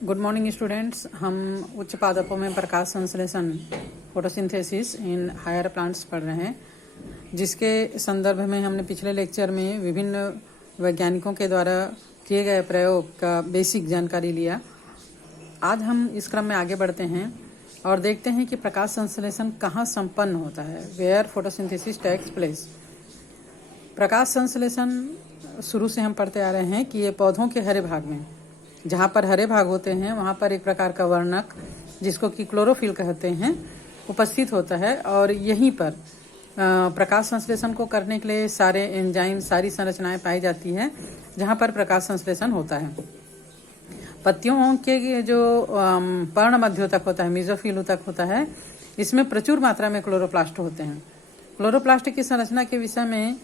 Good morning students. हम उच्च पादपों में प्रकाश संश्लेषण फोटोसिंथेसिस इन हायर प्लांट्स पढ़ रहे हैं, जिसके संदर्भ में हमने पिछले लेक्चर में विभिन्न वैज्ञानिकों के द्वारा किए गए प्रयोग का बेसिक जानकारी लिया। आज हम इस क्रम में आगे बढ़ते हैं और देखते हैं कि प्रकाश संश्लेषण कहाँ संपन्न होता है, वेयर फोटोसिंथेसिस टेक्स प्लेस। प्रकाश संश्लेषण शुरू से हम पढ़ते आ रहे हैं कि ये पौधों के हरे भाग में, जहाँ पर हरे भाग होते हैं वहाँ पर एक प्रकार का वर्णक, जिसको कि क्लोरोफिल कहते हैं, उपस्थित होता है। और यहीं पर प्रकाश संश्लेषण को करने के लिए सारे एंजाइम, सारी संरचनाएं पाई जाती है जहाँ पर प्रकाश संश्लेषण होता है। पत्तियों के जो पर्ण मध्योतक होता है, मेसोफिल ऊतक होता है, इसमें प्रचुर मात्रा में क्लोरोप्लास्ट होते हैं। क्लोरोप्लास्ट की संरचना के विषय में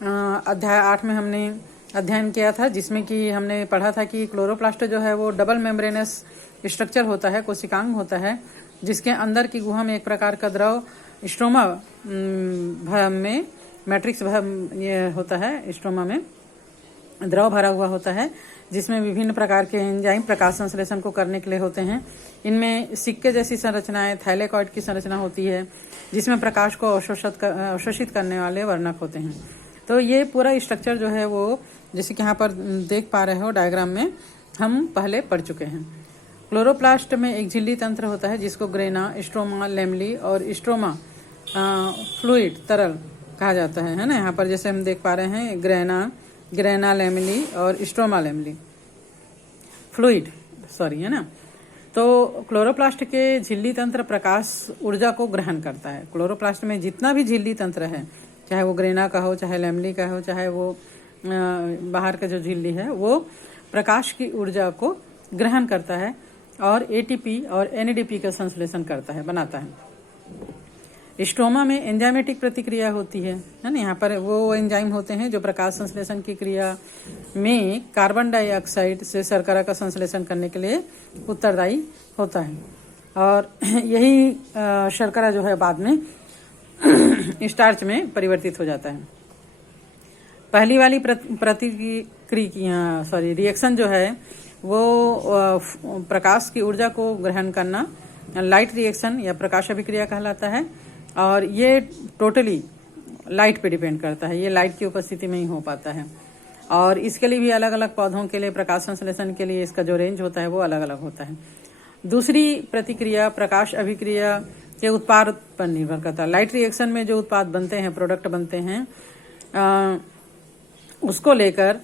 अध्याय 8 में हमने अध्ययन किया था, जिसमें कि हमने पढ़ा था कि क्लोरोप्लास्ट जो है वो डबल मेम्ब्रेनस स्ट्रक्चर होता है, कोशिकांग होता है, जिसके अंदर की गुहा में एक प्रकार का द्रव स्ट्रोमा में मैट्रिक्स ये होता है, स्ट्रोमा में द्रव भरा हुआ होता है, जिसमें विभिन्न प्रकार के एंजाइम प्रकाश संश्लेषण को करने के लिए होते हैं। इनमें सिक्के जैसी संरचनाएं, थैलेकॉइड की संरचना होती है, जिसमें प्रकाश को अवशोषित करने वाले वर्णक होते हैं। तो ये पूरा स्ट्रक्चर जो है वो, जैसे कि यहाँ पर देख पा रहे हो डायग्राम में, हम पहले पढ़ चुके हैं। क्लोरोप्लास्ट में एक झिल्ली तंत्र होता है, जिसको ग्रेना, स्ट्रोमा लेमली और स्ट्रोमा फ्लूइड तरल कहा जाता है ना। यहाँ पर जैसे हम देख पा रहे हैं ग्रेना लेमली और स्ट्रोमा लेमली फ्लूइड, है ना। तो क्लोरोप्लास्ट के झिल्ली तंत्र प्रकाश ऊर्जा को ग्रहण करता है। क्लोरोप्लास्ट में जितना भी झिल्ली तंत्र है, चाहे वो ग्रेना का हो, चाहे लेमली का हो, चाहे वो बाहर का जो झिल्ली है, वो प्रकाश की ऊर्जा को ग्रहण करता है और एटीपी और एनएडीपी का संश्लेषण करता है, बनाता है। स्ट्रोमा में एंजाइमेटिक प्रतिक्रिया होती है ना। यहाँ पर वो एंजाइम होते हैं जो प्रकाश संश्लेषण की क्रिया में कार्बन डाइऑक्साइड से शर्करा का संश्लेषण करने के लिए उत्तरदायी होता है। और यही शर्करा जो है बाद में स्टार्च में परिवर्तित हो जाता है। पहली वाली रिएक्शन जो है वो प्रकाश की ऊर्जा को ग्रहण करना लाइट रिएक्शन या प्रकाश अभिक्रिया कहलाता है, और ये टोटली लाइट पे डिपेंड करता है। ये लाइट की उपस्थिति में ही हो पाता है, और इसके लिए भी अलग अलग पौधों के लिए प्रकाश संश्लेषण के लिए इसका जो रेंज होता है वो अलग अलग होता है। दूसरी प्रतिक्रिया प्रकाश अभिक्रिया के उत्पाद पर निर्भर करता है। लाइट रिएक्शन में जो उत्पाद बनते हैं, प्रोडक्ट बनते हैं, उसको लेकर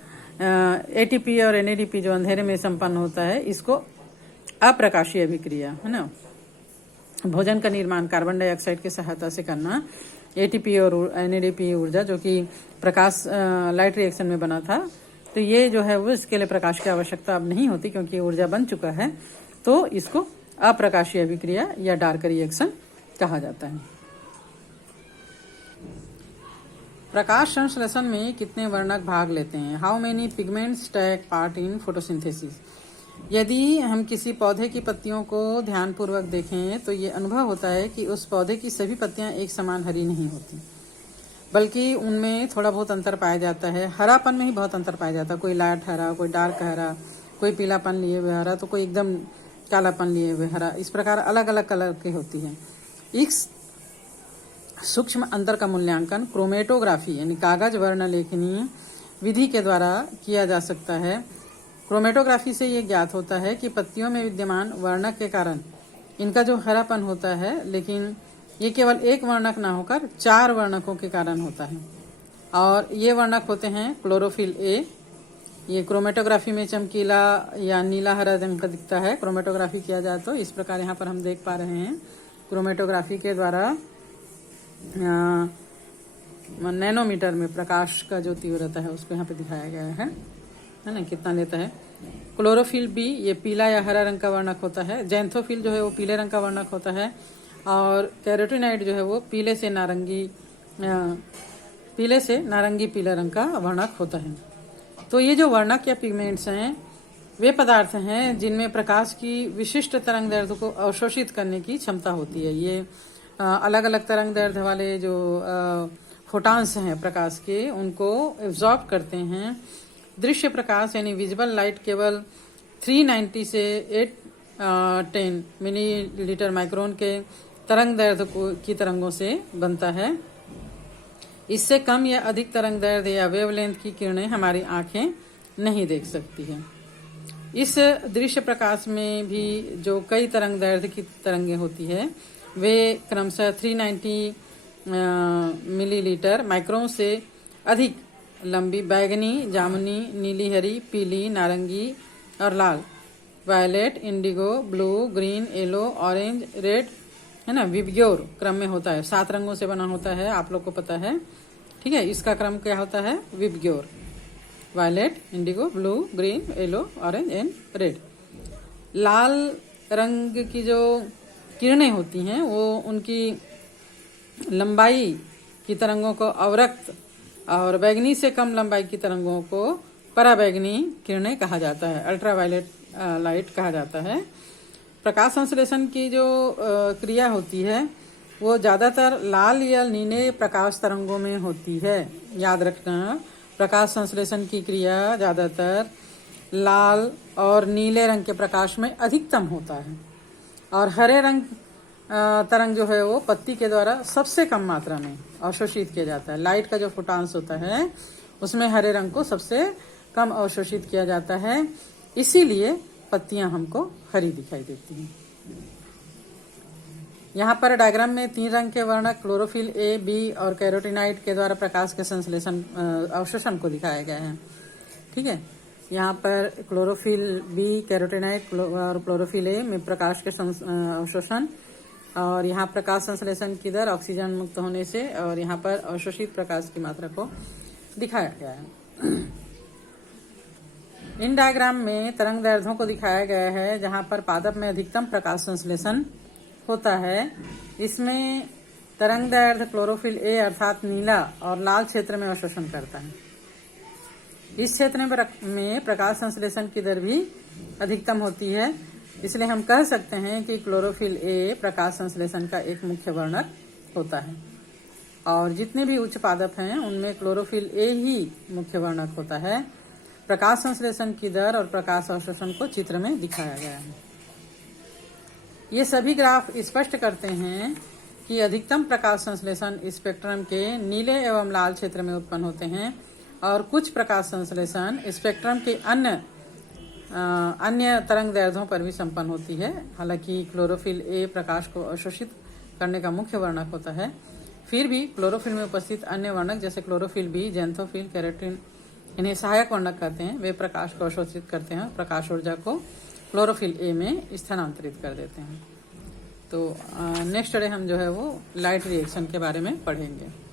एटीपी और एनएडीपी जो अंधेरे में संपन्न होता है, इसको अप्रकाशीय अभिक्रिया है ना। भोजन का निर्माण कार्बन डाइऑक्साइड की सहायता से करना, एटीपी और एनएडीपी ऊर्जा जो कि प्रकाश लाइट रिएक्शन में बना था, तो ये जो है वो इसके लिए प्रकाश की आवश्यकता अब नहीं होती, क्योंकि ऊर्जा बन चुका है। तो इसको अप्रकाशीय अभिक्रिया या डार्क रिएक्शन कहा जाता है। प्रकाश संश्लेषण में कितने वर्णक भाग लेते हैं? How many pigments take part in photosynthesis? यदि हम किसी पौधे की पत्तियों को ध्यानपूर्वक देखें तो ये अनुभव होता है कि उस पौधे की सभी पत्तियां एक समान हरी नहीं होती, बल्कि उनमें थोड़ा बहुत अंतर पाया जाता है। हरापन में ही बहुत अंतर पाया जाता है। कोई लाइट हरा, कोई डार्क हरा, कोई पीलापन लिए हुए हरा, तो कोई एकदम कालापन लिए हुए हरा। इस प्रकार अलग अलग कलर की होती है। इस सूक्ष्म अंतर का मूल्यांकन क्रोमेटोग्राफी यानी कागज वर्ण लेखनी विधि के द्वारा किया जा सकता है। क्रोमेटोग्राफी से ये ज्ञात होता है कि पत्तियों में विद्यमान वर्णक के कारण इनका जो हरापन होता है, लेकिन ये केवल एक वर्णक ना होकर 4 वर्णकों के कारण होता है। और ये वर्णक होते हैं क्लोरोफिल ए। ये क्रोमेटोग्राफी में चमकीला या नीला हरा रंग का दिखता है। क्रोमेटोग्राफी किया जाए तो इस प्रकार यहाँ पर हम देख पा रहे हैं। क्रोमेटोग्राफी के द्वारा नैनोमीटर में प्रकाश का जो तीव्रता है उसको यहाँ पे दिखाया गया है ना, कितना लेता है। क्लोरोफिल बी ये पीला या हरा रंग का वर्णक होता है। जैंथोफिल जो है वो पीले रंग का वर्णक होता है, और कैरोटीनॉइड जो है वो पीले से नारंगी पीले रंग का वर्णक होता है। तो ये जो वर्णक या पिगमेंट्स हैं, वे पदार्थ हैं जिनमें प्रकाश की विशिष्ट तरंग दैर्ध्य को अवशोषित करने की क्षमता होती है। ये अलग अलग तरंग दैर्ध्य वाले जो फोटॉन्स हैं प्रकाश के, उनको एब्जॉर्ब करते हैं। दृश्य प्रकाश यानी विजिबल लाइट केवल 390 से 810 मिलीलीटर माइक्रोन के तरंग दैर्ध्य की तरंगों से बनता है। इससे कम या अधिक तरंग दैर्ध्य या वेवलेंथ की किरणें हमारी आंखें नहीं देख सकती है। इस दृश्य प्रकाश में भी जो कई तरंग दैर्ध्य की तरंगें होती है वे क्रमशः 390 मिलीलीटर माइक्रोन से अधिक लंबी बैगनी, जामुनी, नीली, हरी, पीली, नारंगी और लाल, violet, indigo, blue, green, yellow, orange, red, है ना, विबग्योर क्रम में होता है। 7 रंगों से बना होता है, आप लोग को पता है। ठीक है, इसका क्रम क्या होता है? VIBGYOR, violet, indigo, blue, green, yellow, orange and red. लाल रंग की जो किरणें होती हैं वो उनकी लंबाई की तरंगों को अवरक्त और बैगनी से कम लंबाई की तरंगों को पराबैगनी किरणें कहा जाता है, अल्ट्रावायलेट लाइट कहा जाता है। प्रकाश संश्लेषण की जो क्रिया होती है वो ज्यादातर लाल या नीले प्रकाश तरंगों में होती है। याद रखना, प्रकाश संश्लेषण की क्रिया ज्यादातर लाल और नीले रंग के प्रकाश में अधिकतम होता है और हरे रंग तरंग जो है वो पत्ती के द्वारा सबसे कम मात्रा में अवशोषित किया जाता है। लाइट का जो फोटॉन्स होता है उसमें हरे रंग को सबसे कम अवशोषित किया जाता है, इसीलिए पत्तियां हमको हरी दिखाई देती हैं। यहाँ पर डायग्राम में 3 रंग के वर्णक क्लोरोफिल ए, बी और कैरोटीनाइड के द्वारा प्रकाश के संश्लेषण अवशोषण को दिखाया गया है। ठीक है, यहाँ पर क्लोरोफिल बी, कैरोटीनाइड और क्लोरोफिल ए में प्रकाश के अवशोषण, और यहाँ प्रकाश संश्लेषण की दर ऑक्सीजन मुक्त होने से, और यहाँ पर अवशोषित प्रकाश की मात्रा को दिखाया गया है। इन डायग्राम में तरंग दैर्ध्यों को दिखाया गया है जहाँ पर पादप में अधिकतम प्रकाश संश्लेषण होता है। इसमें तरंग दैर्ध्य क्लोरोफिल ए अर्थात नीला और लाल क्षेत्र में अवशोषण करता है। इस क्षेत्र में प्रकाश संश्लेषण की दर भी अधिकतम होती है, इसलिए हम कह सकते हैं कि क्लोरोफिल ए प्रकाश संश्लेषण का एक मुख्य वर्णक होता है और जितने भी उच्च पादप हैं उनमें क्लोरोफिल ए ही मुख्य वर्णक होता है। प्रकाश संश्लेषण की दर और प्रकाश अवशोषण को चित्र में दिखाया गया है। ये सभी ग्राफ स्पष्ट करते हैं कि अधिकतम प्रकाश संश्लेषण स्पेक्ट्रम के नीले एवं लाल क्षेत्र में उत्पन्न होते हैं और कुछ प्रकाश संश्लेषण स्पेक्ट्रम के अन्य तरंग दैर्ध्यों पर भी संपन्न होती है। हालांकि क्लोरोफिल ए प्रकाश को अवशोषित करने का मुख्य वर्णक होता है, फिर भी क्लोरोफिल में उपस्थित अन्य वर्णक जैसे क्लोरोफिल बी, जेंथोफिल, कैरोटीन, इन्हें सहायक वर्णक कहते हैं, वे प्रकाश को अवशोषित करते हैं, प्रकाश ऊर्जा को क्लोरोफिल ए में स्थानांतरित कर देते हैं। तो नेक्स्ट डे हम जो है वो लाइट रिएक्शन के बारे में पढ़ेंगे।